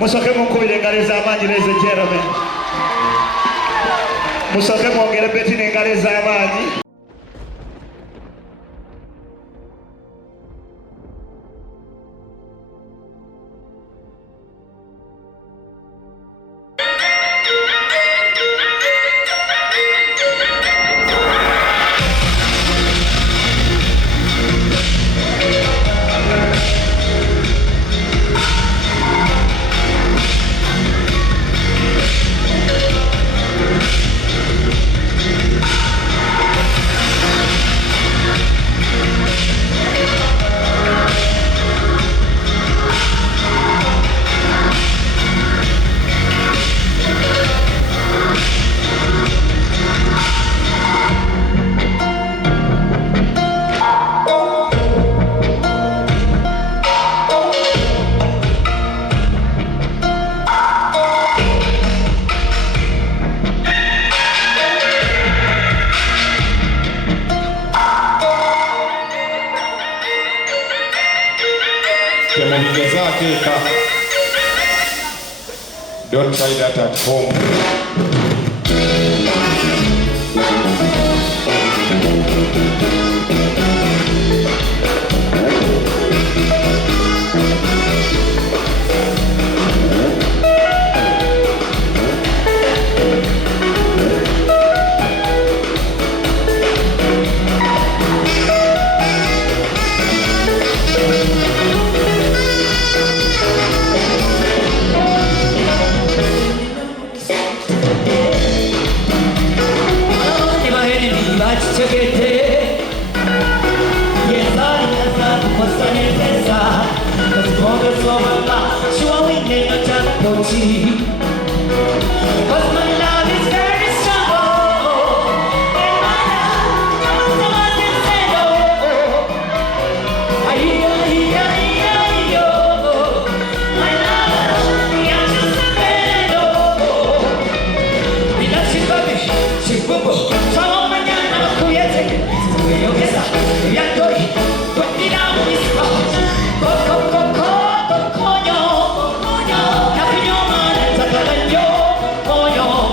Musoke mukubire ngalo ez'amaanyi ladies and gentlemen. Musoke mwongere beti n'engalo ez'amaanyi. Don't try that at home. Coño,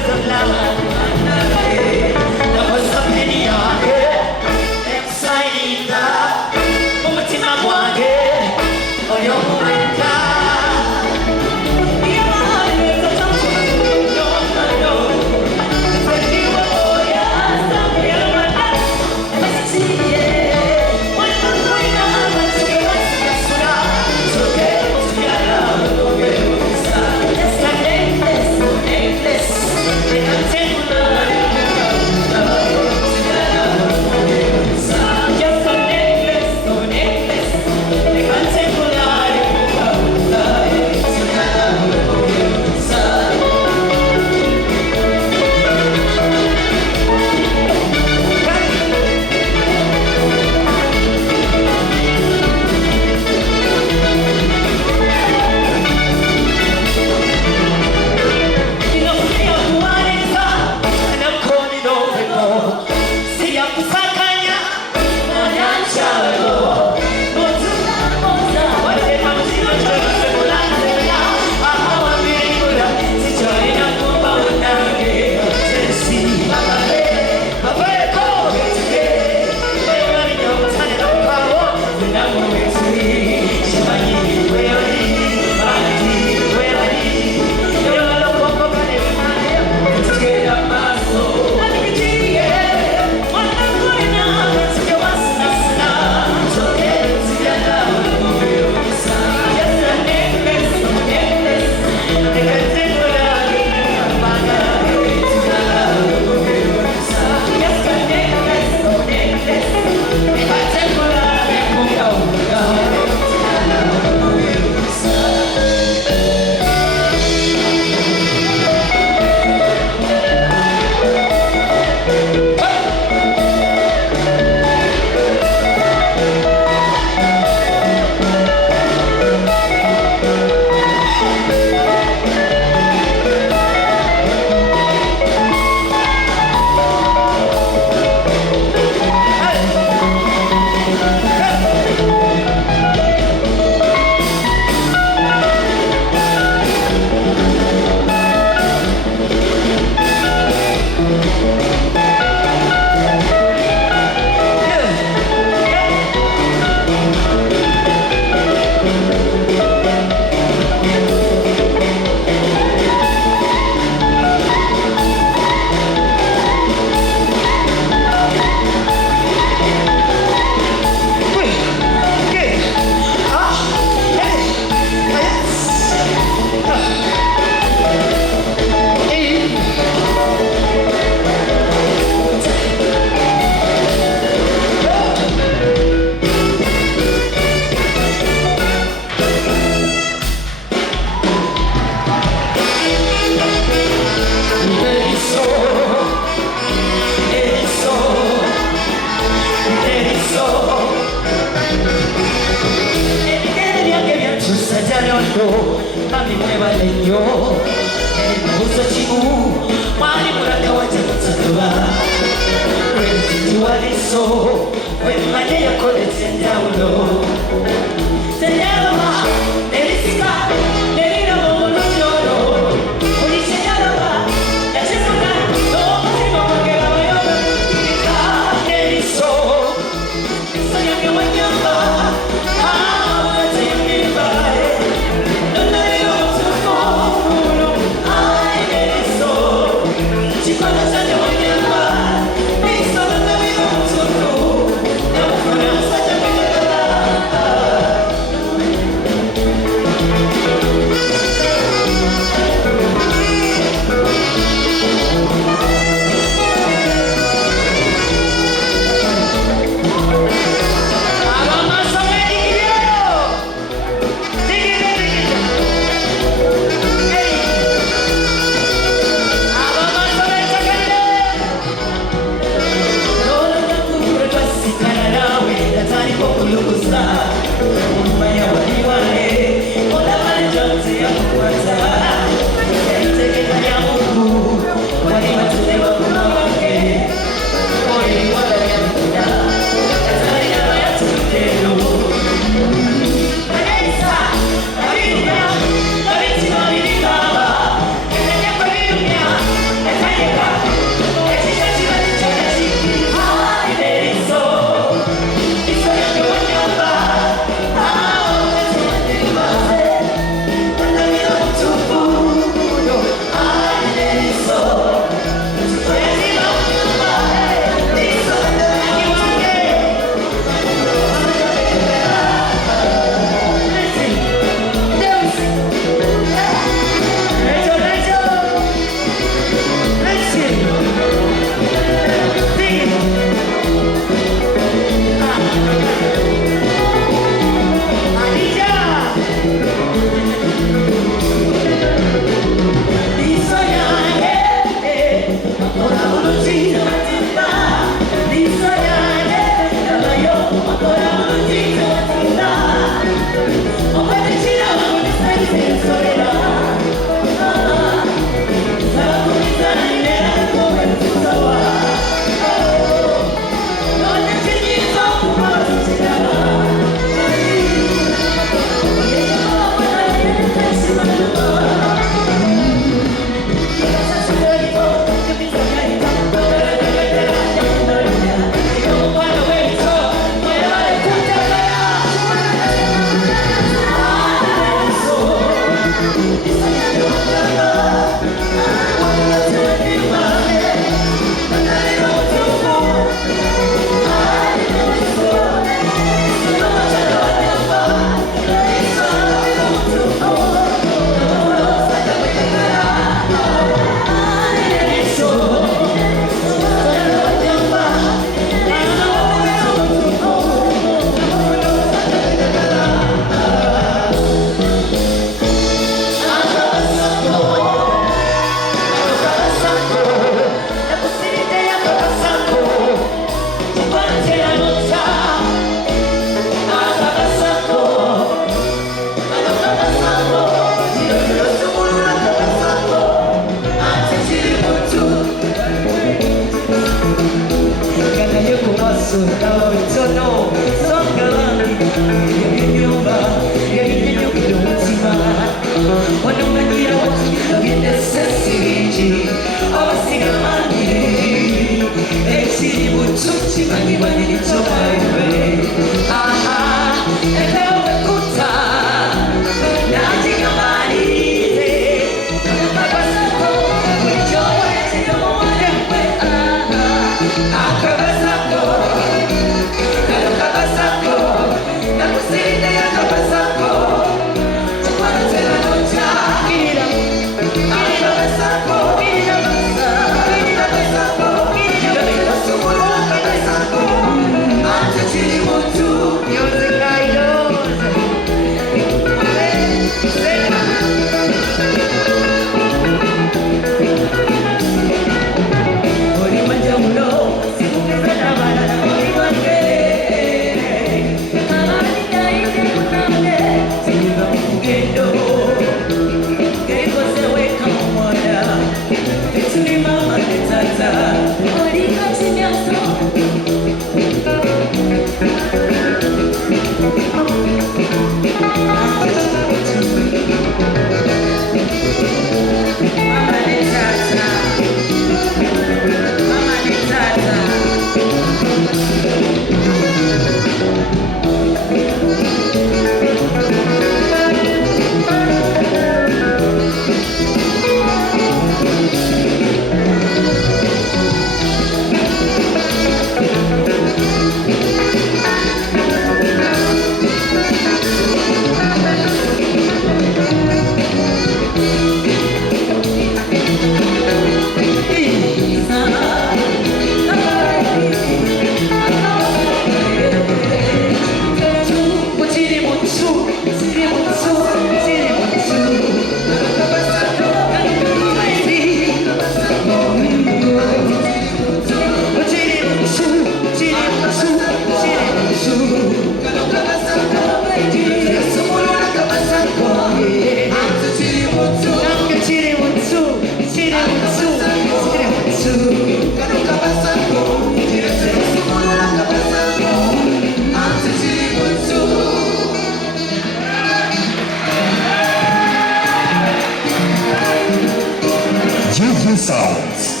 Sounds.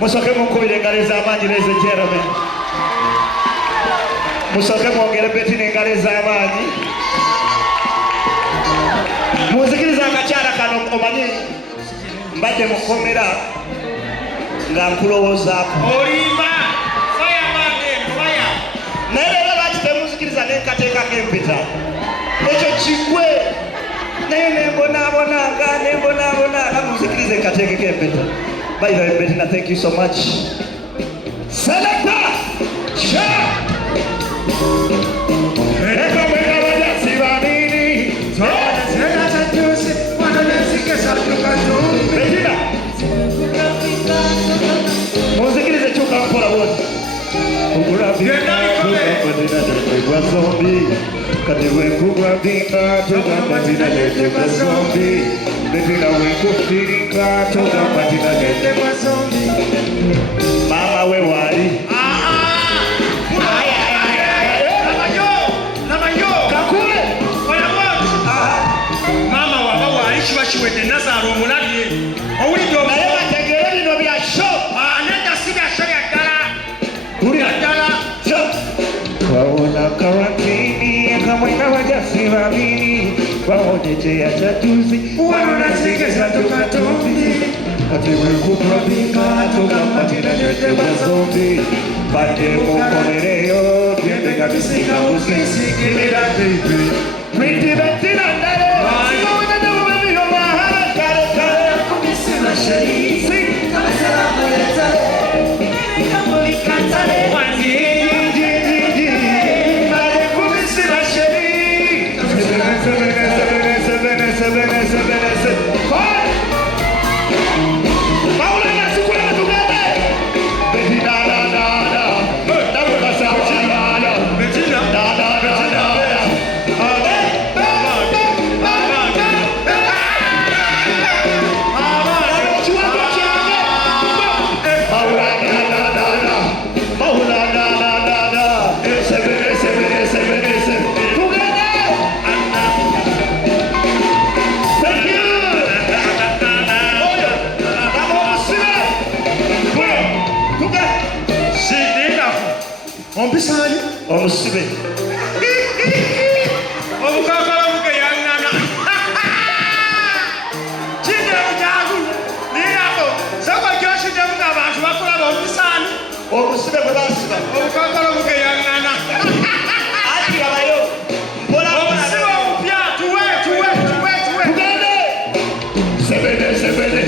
Musoke mukubire ngale z'amaanyi ladies and gentlemen. Musoke mwongere beti n'engale z'amaanyi. Muzikiriza akakyala kano omanyi mbadde mukomera nga nkulowoozaako. Olimba fire man fire. Naye leero lwaki temuzikiriza n'enkateekako empeta? Ekyo kigwe naye nembonaabona nga muzikiriza enkateekako empeta. By the way, Bettina, thank you so much. Selector! Sure! Bettina! Muzikirize chuka mpola wote. Mama we wali. na karantini akamwena wajasi wamini waotetea tatuzi wanonasikiza tukatundi katiwe kuprabika tukapatila nyote wazombi pate mukonereyo tiende kabisika kusisi kimira baby Pretty Bettina ndale Simona na ubebi yo mahara kare kare kumisi na shari kama salamu letale kama likatale Ombisani omusibe obukakala buke yangana kinde mujagu niyako sako kyoshide mga abantu bakulaba ombisani omusibe bwe basiba obukakala buke yangana atirabayo omusibe omupya tuwe tugende sebene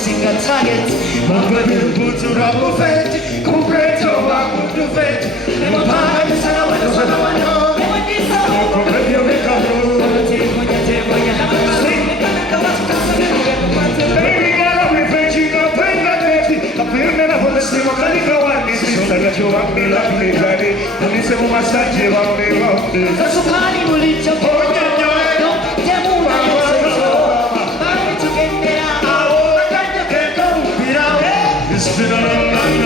Singa target, mabebe butura bufeti, completo wa bufeti, mpaka sana wano, kompleto meka bro, baby girl we fetching up in the net, kapirne na polisi wakali kawani, sasa jua mila mizani, polisi mu massage wa mimi, sasa kani mulicho It's been a long time,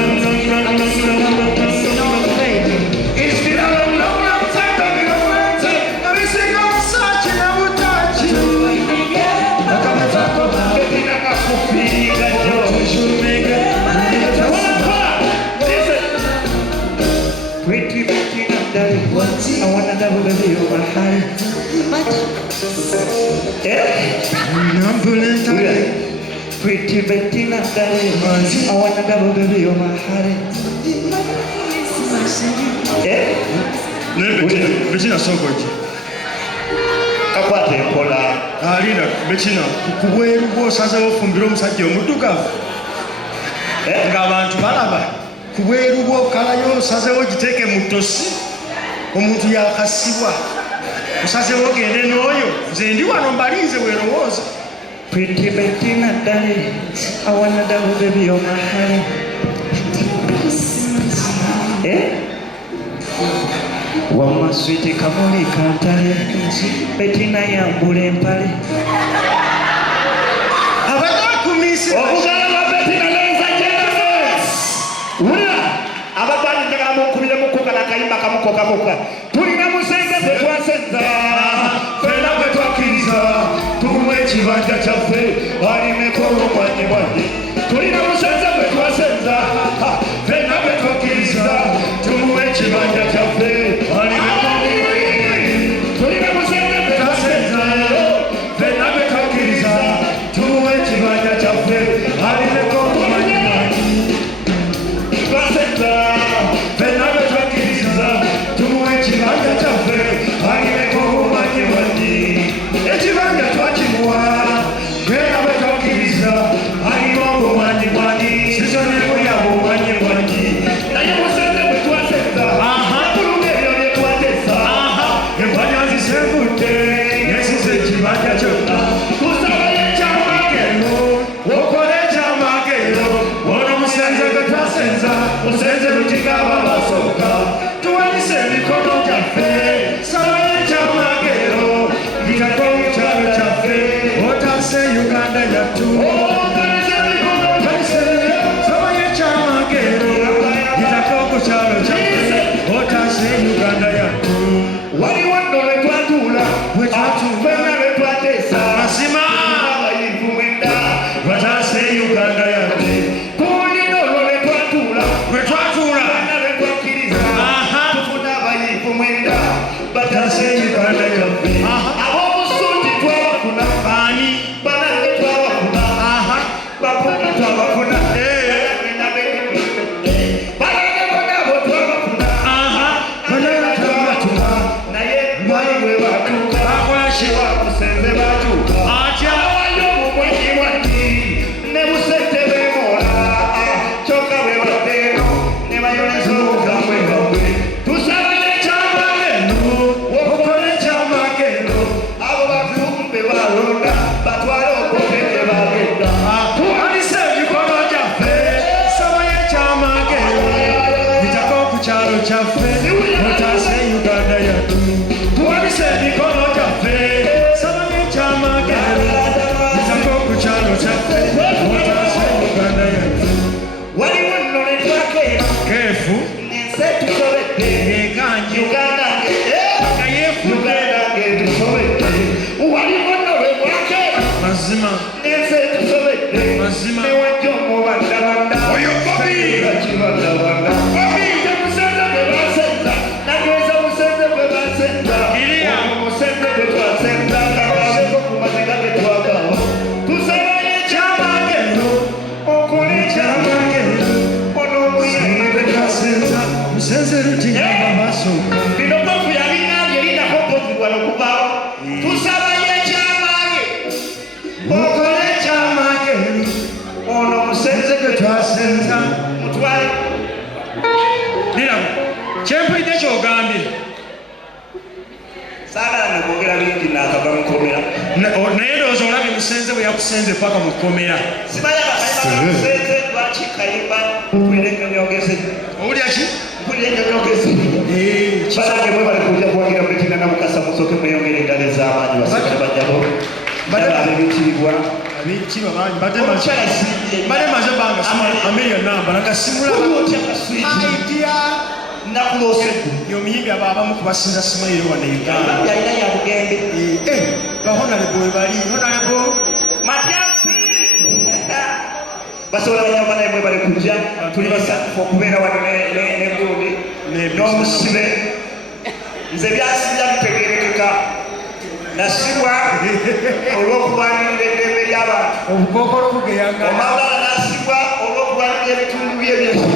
Let me sing on such and I would touch you. Pretty Bettina, I wanna double the video my heart. Pretty Bettina, I wanna double the video my heart. Bettina sokoji Kakwate mpola alina Bettina kubweru bwosaze ofumbira omusajja omutukavu ng'abantu balaba kubweru bwokalayo osazewo giteeke mu ttosi omuntu yakasibwa osazewo ogende n'oyo nze ndi wano mbalinze weerowooza. Pretty Bettina, I wanna double the video my heart. Wama sweet kamuli kantale Bettina yambule mpale abatakumisi okugala Bettina lenza Genesis wula abagwanyi njagala mukubire mukuka nakayimba kamukokamuka tulina musenze tetwasenza fena bwe twakkiriza tuwe ekibanja kyaffe alimekolo mwanyi bwanyi tulina musenze bwe twasenza fena bwe twakkiriza tuwe ekibanja kyaffe alimekolo saagala nekwogera bingi naakava mukomera naye ndowooza olabye musenze bwe yakusenze paka mu kkomera simanya bakaibamusenze lwaki kayimba mpulira ennyonyogeze owulya ki mpulira ennyonyogeze banange mwe bali kuja kuwagira muletina na mukasa musoke mweyongere engalo ez'amaanyi basajja bajjabo abebitiibwa abekirwa bangi mbadde maze banga ameriyo namba nagasimulaidia nakulose yomuyimbi abo abamu kubasinza simayiro wane uganda yalina yabugembe bahonalebo webali honalebo matyasi basobola banyamba naye mwe bali kujja tuli basatufu okubeera wano negundi n'omusibe nze byasibya bitegerekeka nasibwa olw'okulwanirira eddembe ly'abantu obukookolo bugeyangana omawulala nasibwa olw'okulwanirira ebitundu byebyesu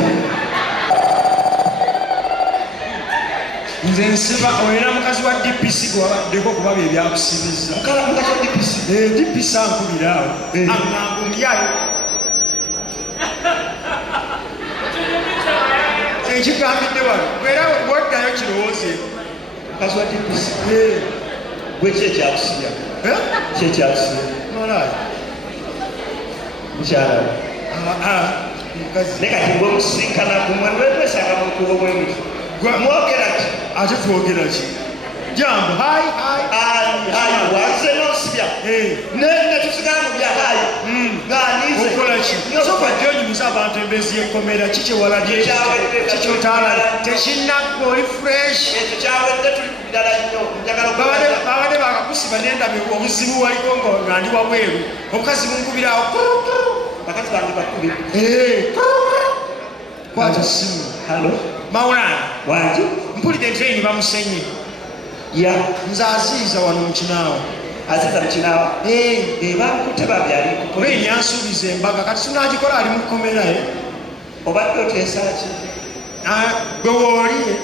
nze nsiba olina mukazi wa dpc gwewabaddeko kuba bye byakusibiza mukazi wa dpc dpc ankubiraawo aŋŋamba omulyayo enkigambidde wano era bwoddayo kirowooze mukazi wa dpc gwe kyekyakusibya kyekyakusibya malayo mukyala mukazi naye kati bwemusinkana kumwe lwetwesanga mukubo bwemuti mwogera ki ate twogera ki jambo hayi wanze nosibya netusigala mu bya hayi nganize okola ki soka jonyumiza abantu embezi y'ekkomera kikyewalabye kikyotaala tekinagwa oli fresh ekyo kyawedde tuli ku bidala nnyo njagala babadde bakakusiba nendabe obuzibu waliko nga ndi wabweru omukazi munkubiraawo bakati bange bakubi kwata simu halo mawulana wangi mpulidde entraini bamusenye ya nze aziiza wano mukinaawa aziza mukinaawa bamukutte babyali oba enyansuubiza embaga kati sinagikola ali mu kkomeraye obadde oteesaki gwe wooliye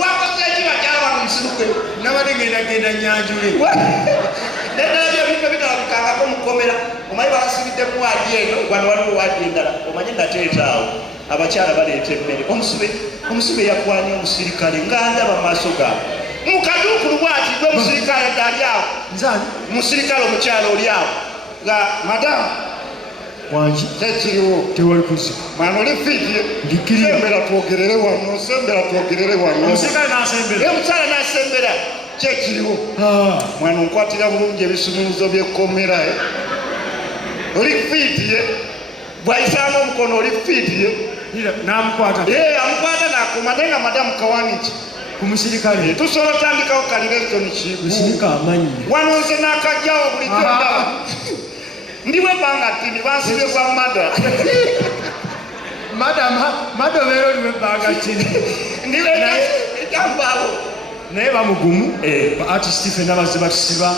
wakozeki bakyala mu nsiruke nabadde gendagenda nyanjule neddala byebintu bitalabikangako mukomera omanyi basibidde muwaadi eno wano waliwo waadi endala omanyi nateetaawo abakyala baleeta emmere omusibe yakwanya omusirikale ngandaba mu maaso gaabwe mukaduukulu bwati gwe omusirikale dali awo musirikale omukyala oli awo nga madamu wangi kyekiriwo tewali kuzika mwana oli fiidiye ndikirira sembera twogerere wano sembera twogerere wano omusirikale nasembera omukyala nasembera kyekiriwo mwana onkwatira bulungi ebisumuluzo byekkomera oli fiidiye bwayisaamu omukono oli fiidiye namukwata amukwata nakoma naye nga madamu kawaniki ku musirikale tusobola otandikawo kalirezoni musirika amanyi wano nze nakajjawo bulijjo ndaba ndiwe banga tini bansibye bwa mada obeera oliwe ebbanga tini ndiwe ejambaawo naye bamugumu baartist fenna bazze batusiba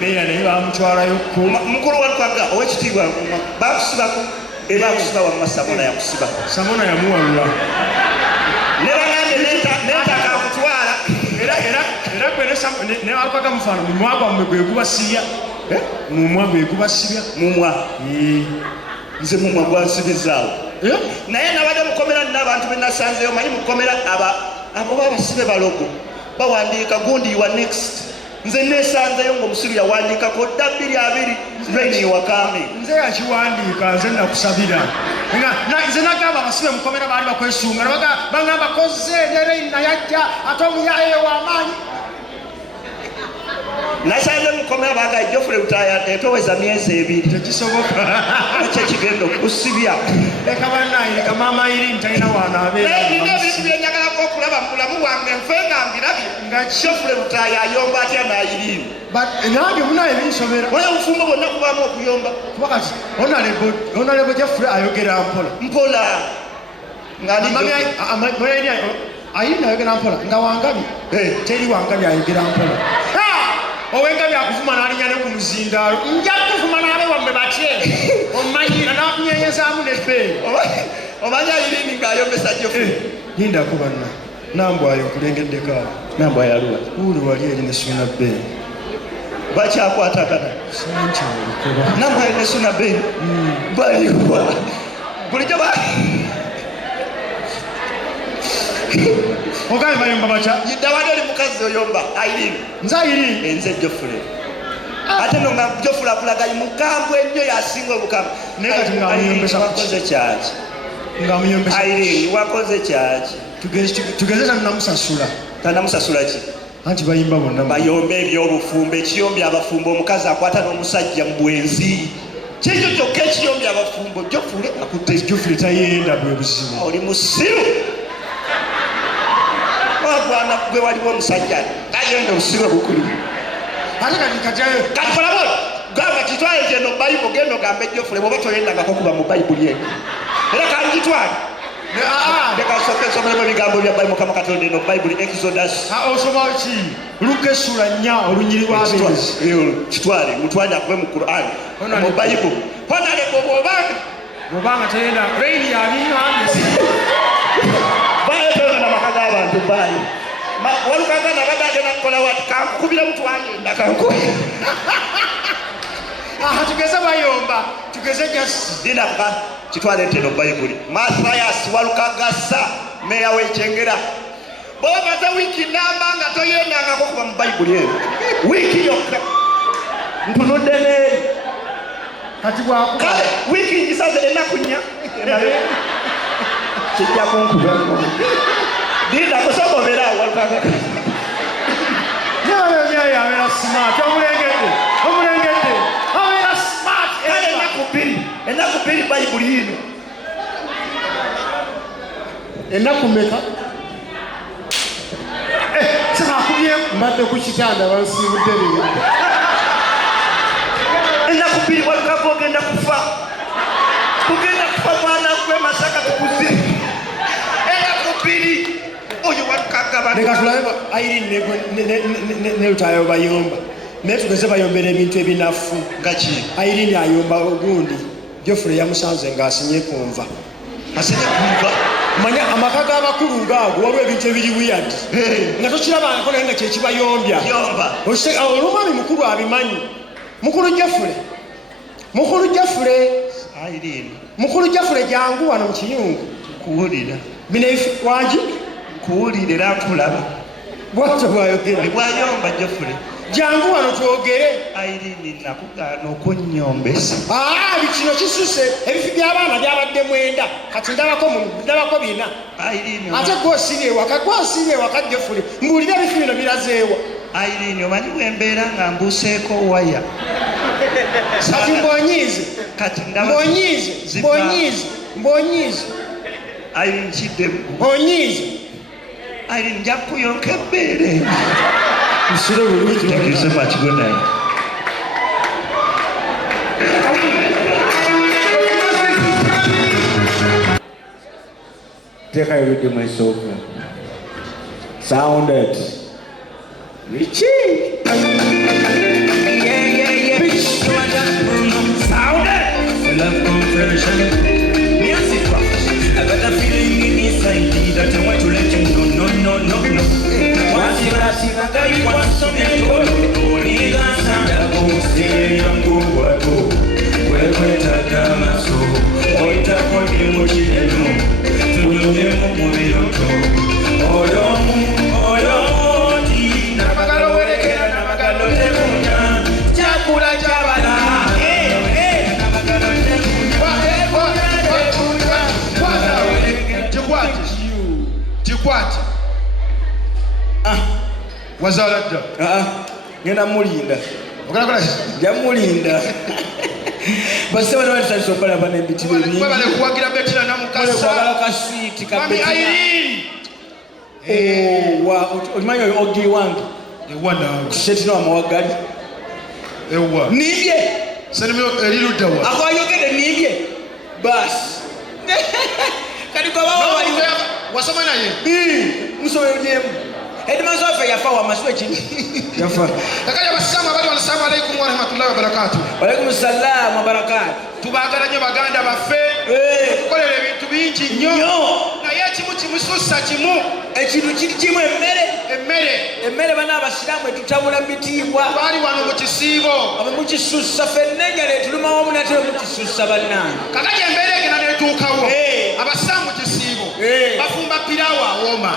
meya naye bamutwalayo mukulu walukwaga owekitiibwa bakusibako bakusiba wamma samona yakusiba samona yamuwalula netaka kutwala era kwe newalukwaga mufaano mumwa gwammwe gwegubasibya mumwa gwegubasibya mumwa nze mumwa gwansibizaawo naye nabadde mukomera nina abantu benasanzeyo manyi mukomera abo babasibe balogo bawandiika gundi wa next nze nesanzeyo ngaomusiru yawandiikako dda 2 lweni wakame nze yakiwandiika nze nakusabira nze nagamba abasibe mukomera baali bakwesunga bagamba koze nereini nayajja ate omuyayeyo wamaanyi nasanze mukomera bagaye Geoffrey Rutaya etoweza myezi 2 tekisoboka ekyo kigenda okusibya leka bannaye leka maama irini talina wanaabeera nina ebintu byenjagalako okulaba mu bulamu bwange nfe nga mbirabye nga Geoffrey Rutaya ayomba atya nayirini nange munaye binsobera wali obufumbo bwonna kubaamu okuyomba kuba kati onalebo Geoffrey ayogera mpola ayini ayogera mpola nga wangabi teri wangabi ayogera mpola owengabi akuvuma n'alinya ne ku muzindaalo nja kuvuma n'abe wamme batye omanyira nakunyenyezaamu nebbeeyi omanya irini ng'ayombesa Geoffrey lindako banna nambwayo nkulengeddeko awo nambwayo aluwa uli wali eri ne suna bbeeyi bakyakwatagana sankyolikoba nambwayo ne suna bbeeyi baliwa bulijjo Ogaye bayomba bacha. Yidawade oli mukazi oyomba Irene. Nzairi. Enze Geoffrey. Ate no nga Geoffrey akulaga mukambwe nnyo yasinga obukambwe. Neka tingamuyombesa wakoze kyaki. Ngamuyombesa. Irene wakoze kyaki. Tugezesa namusasula. Tanamusasula ki? Anti bayimba bonna. Bayombe ebyobufumbo ekiyombi abafumbo omukazi akwata n'omusajja mu bwenzi. Kikyo kyokka ekiyombi abafumbo Geoffrey akutte. Geoffrey tayenda bwe buzibu. Oli musiru. Wagwana gwe waliwo omusajja tayenda obusiru bukulu. Ate kati katulabo gamba kitwale geno Bible geno gambe Geoffrey bwoba toyendangako kuba mu Bible yeyo. Era kanjitwale. Somera ebigambo bya Bible kama Katonda eno Bible Exodus. Osoma ki? Luka essula 4 olunyiri lw'abeezi. Kitwale mutwale akube mu Quran. Mu Bible. Honale bw'obanga tayenda raini yabihamisi. Bayo tona na makaga abantu bayo. Walukaga na badage na kola watu kakubira mtu agenda kanko. Tugeze bayomba tugeze jasi dina ka kitwale teno Bible Matthias walukagasa meya wechengera boba za wiki namba nga toyenda nga kuba mu Bible yeyo wiki yokka ntunudene kati bwakuba wiki ngisaze enakunya kijja kunkuba dina kusogobera walukaga ya abera smart omulengedde abera smart enaku bbiri Bible yino enaku meka sinakubye mbadde ku kitanda bansibudde bino enaku bbiri walukaga ogenda kufa mwana gwe Masaka tukuze enaku bbiri oyo walukaga leka tulabe Irene ne lutayo bayomba naye tugeze bayombera ebintu ebinafu nga ki Irene ayomba ogundi Geoffrey yamusanze ng'asinye kunva manya amaka g'abakulu ngaago waliwo ebintu ebiri weird nga tokirabangako naye nga kyekibayombya olumwami mukulu abimanyi mukulu Geoffrey jangu wano mu kiyungu kuwulira bino wangi kuwulira era nkulaba bwatyo bwayogera bwayomba Geoffrey jangu wano twogere Irene nakugaana okunnyombesa kino kisuse ebifi by'abaana byabadde 9 kati ndabako 4 ate gwosiibye ewaka Geoffrey mbuulira ebifi bino birazeewa Irene omanyi bwembeera nga mbuuseeko waya kati mbonyiize Irene kiddemu onyiize Irene nja kuyonka ebbeere usire bulungi Thank you so much. Good night. Take a read my sofa. Sounded. Richie. Sounded. Love confession. Music craft. I got a feeling inside me that I want to let you know. No. Once you are seeing a guy, you want something to go. Nigga, Sandra, go stay and go. Where we take a maso. Oh, it's a funny motion. To know them, moving on. Oh, Tina, Magalo, where they can, Magalo, Chakula, Chabala. Jikwati. Wazala dda. Ngenda mulinda. Ogala kola ki? Jamulinda. Basi bano batandise okukola bano ebitibo ebingi. Bale kuwagira Bettina namukasa. Kwagala ka sweet ka Mami Irene. Olimanya oyo ogi wange. Ewana. Kusheti no amawagali. Ewa. Nibye. Sanimyo eriruda wa. Akwayogede nibye. Bas. Kadi kwa baba wali wasoma naye. Musome ujemu. Edmanzo afa yafa wa maswe chini. Yafa. Takaya basama bali wanasalamu alaykum wa rahmatullahi wa barakatuh. Wa alaykum assalam wa barakatuh. Tubagala nyo baganda baffe. Tukolera ebintu bingi nnyo. Naye ekimu kimusussa kimu. Ekintu kiri kimu emmere bana abasiraamu etutabula bitiibwa. Bali wano mu kisiibo. Abe mukisussa ffenna ne tuluma wamu nate mukisussa bannange. Kakati embeera egenda neetuukawo. Abasiraamu mu kisiibo. Bafumba Mpulirawo awooma.